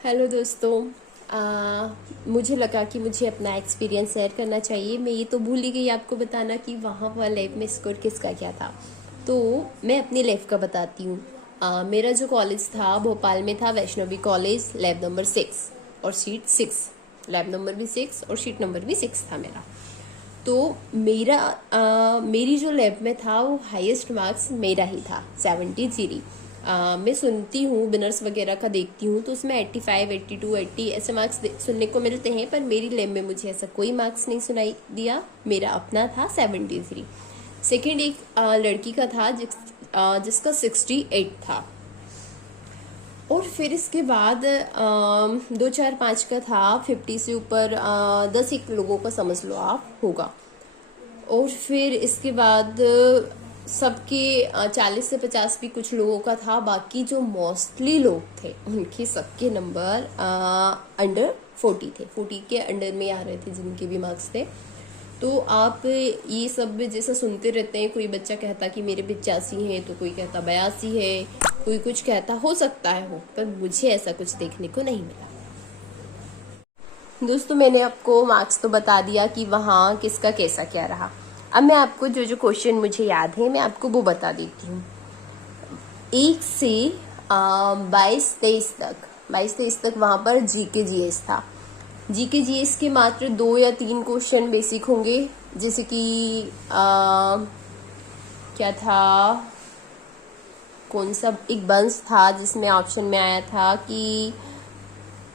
Hello दोस्तों। मुझे लगा कि मुझे अपना एक्सपीरियंस शेयर करना चाहिए। मैं ये तो भूल ही गई आपको बताना कि वहाँ पर लैब में स्कोर किसका क्या था। तो मैं अपनी लैब का बताती हूँ। मेरा जो कॉलेज था भोपाल में था, वैष्णवी कॉलेज, लैब नंबर 6 और सीट 6। लैब नंबर भी 6 और सीट नंबर भी 6 था मेरा। तो मेरी जो लैब में था वो हाईएस्ट मार्क्स मेरा ही था, 73। मैं सुनती हूँ विनर्स वगैरह का देखती हूँ तो उसमें 85, 82, 80 ऐसे मार्क्स सुनने को मिलते हैं, पर मेरी लैब में मुझे ऐसा कोई मार्क्स नहीं सुनाई दिया। मेरा अपना था 73। सेकेंड एक लड़की का था जिसका 68 था। और फिर इसके बाद 2, 4, 5 का था 50 से ऊपर, 10 एक लोगों का समझ लो आप होगा। और फिर इसके बाद सबके 40 से 50 भी कुछ लोगों का था। बाकी जो मोस्टली लोग थे उनके सबके नंबर अंडर 40 थे, 40 के अंडर में आ रहे थे जिनके भी मार्क्स थे। तो आप ये सब जैसा सुनते रहते हैं, कोई बच्चा कहता कि मेरे 85 हैं, तो कोई कहता 82 है, कोई कुछ कहता, हो सकता है हो, पर मुझे ऐसा कुछ देखने को नहीं मिला। दोस्तों मैंने आपको मार्क्स तो बता दिया कि वहाँ किसका कैसा क्या रहा। अब मैं आपको जो जो क्वेश्चन मुझे याद है मैं आपको वो बता देती हूँ। 1 से 22-23 तक वहाँ पर जीके जीएस था। जीके जीएस के मात्र 2 या 3 क्वेश्चन बेसिक होंगे, जैसे कि क्या था, कौन सा एक वंश था जिसमें ऑप्शन में आया था कि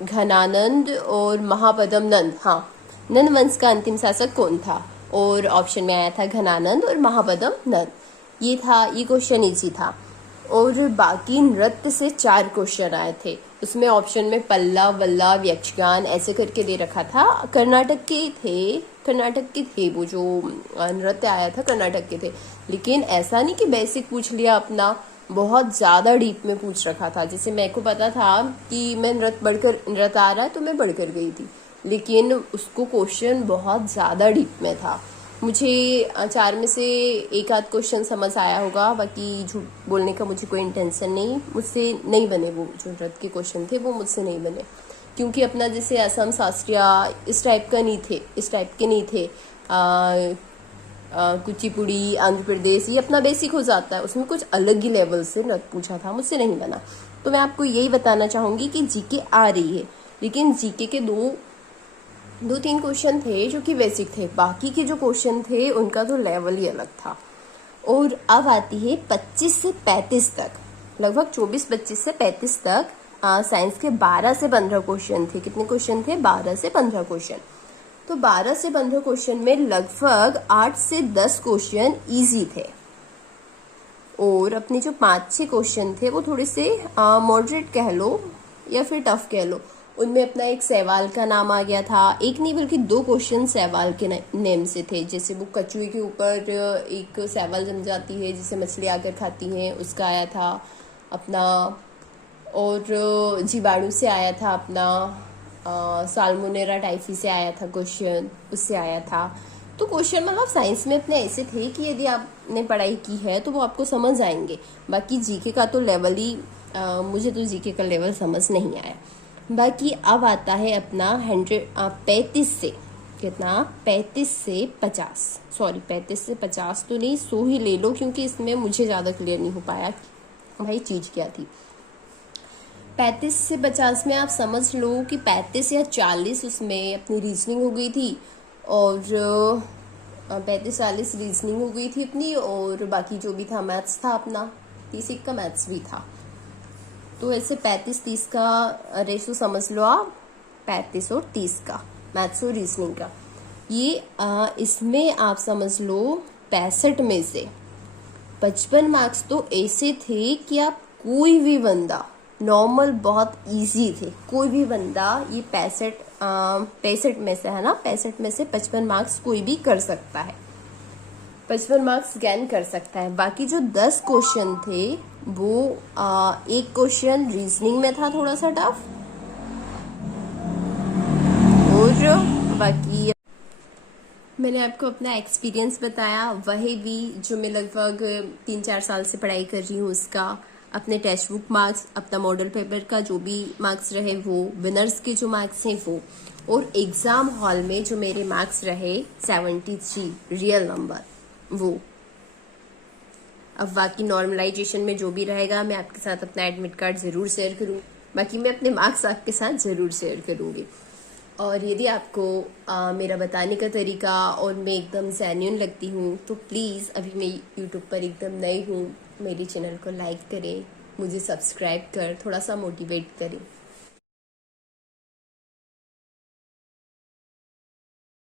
घनानंद और महापद्म नंद। हाँ, नंद वंश का अंतिम शासक कौन था, और ऑप्शन में आया था घनानंद और महापद्म नंद। ये था, ये क्वेश्चन इजी था। और बाकी नृत्य से 4 क्वेश्चन आए थे। उसमें ऑप्शन में पल्ला, वल्ला, यक्षगान ऐसे करके दे रखा था। कर्नाटक के थे वो जो नृत्य आया था, कर्नाटक के थे। लेकिन ऐसा नहीं कि बेसिक पूछ लिया अपना, बहुत ज़्यादा डीप में पूछ रखा था। जैसे मेरे को पता था कि मैं नृत्य आ रहा है तो मैं बढ़कर गई थी, लेकिन उसको क्वेश्चन बहुत ज़्यादा डीप में था। मुझे 4 में से एक आध क्वेश्चन समझ आया होगा, बाकी झूठ बोलने का मुझे कोई इंटेंशन नहीं। मुझसे नहीं बने वो जो नृत्य के क्वेश्चन थे, वो मुझसे नहीं बने, क्योंकि अपना जैसे असम शास्त्रीय इस टाइप के नहीं थे। कुचिपुड़ी, आंध्र प्रदेश, ये अपना बेसिक हो जाता है, उसमें कुछ अलग ही लेवल से नृत्य पूछा था, मुझसे नहीं बना। तो मैं आपको यही बताना चाहूँगी कि जीके आ रही है, लेकिन जीके के दो 3 क्वेश्चन थे जो कि बेसिक थे। बाकी के जो क्वेश्चन थे उनका तो लेवल ही अलग था। और अब आती है 25 से 35 तक, लगभग 24-25 से 35 तक साइंस के 12 से 15 क्वेश्चन थे। कितने क्वेश्चन थे? 12 से 15 क्वेश्चन। तो 12 से 15 क्वेश्चन में लगभग 8 से 10 क्वेश्चन इजी थे, और अपने जो 5-6 क्वेश्चन थे वो थोड़े से मॉडरेट कह लो या फिर टफ कह लो। उनमें अपना एक सहवाल का नाम आ गया था, एक नहीं बल्कि 2 क्वेश्चन सहवाल के नेम से थे। जैसे वो कछुए के ऊपर एक सहवाल जम जाती है जिसे मछली आकर खाती हैं, उसका आया था अपना। और जीवाणु से आया था अपना, साल्मोनेरा टाइफी से आया था क्वेश्चन, उससे आया था। तो क्वेश्चन मतलब साइंस में अपने ऐसे थे कि यदि आपने पढ़ाई की है तो वो आपको समझ आएंगे। बाकी जीके का तो लेवल ही मुझे तो जीके का लेवल समझ नहीं आया। बाकी अब आता है अपना 35 से कितना, 35 से 50, सॉरी 35 से 50 तो नहीं, 100 ही ले लो, क्योंकि इसमें मुझे ज़्यादा क्लियर नहीं हो पाया भाई चीज़ क्या थी। 35 से 50 में आप समझ लो कि 35 या 40 उसमें अपनी रीजनिंग हो गई थी, और 35-40 रीजनिंग हो गई थी अपनी, और बाकी जो भी था मैथ्स था अपना, 30 का मैथ्स भी था। तो ऐसे 35-30 का रेशो समझ लो आप, 35 और 30 का मैथ्स और रीजनिंग का। ये इसमें आप समझ लो 65 में से 55 मार्क्स तो ऐसे थे कि आप कोई भी बंदा, नॉर्मल बहुत इजी थे, कोई भी बंदा ये 65 में से है ना, 65 में से 55 मार्क्स कोई भी कर सकता है, 55 मार्क्स गेन कर सकता है। बाकी जो 10 क्वेश्चन थे वो एक क्वेश्चन रीजनिंग में था थोड़ा सा टफ, और बाकी मैंने आपको अपना एक्सपीरियंस बताया, वही भी जो मैं लगभग 3-4 साल से पढ़ाई कर रही हूँ उसका। अपने टेक्स्ट बुक मार्क्स, अपना मॉडल पेपर का जो भी मार्क्स रहे वो, विनर्स के जो मार्क्स हैं वो, और एग्जाम हॉल में जो मेरे मार्क्स रहे 73 रियल नंबर वो। अब बाकी नॉर्मलाइजेशन में जो भी रहेगा मैं आपके साथ अपना एडमिट कार्ड ज़रूर शेयर करूँ, बाकी मैं अपने मार्क्स आपके साथ ज़रूर शेयर करूँगी। और यदि आपको मेरा बताने का तरीका और मैं एकदम जेन्युइन लगती हूँ तो प्लीज़, अभी मैं यूट्यूब पर एकदम नई हूँ, मेरे चैनल को लाइक करें, मुझे सब्सक्राइब कर थोड़ा सा मोटिवेट करें।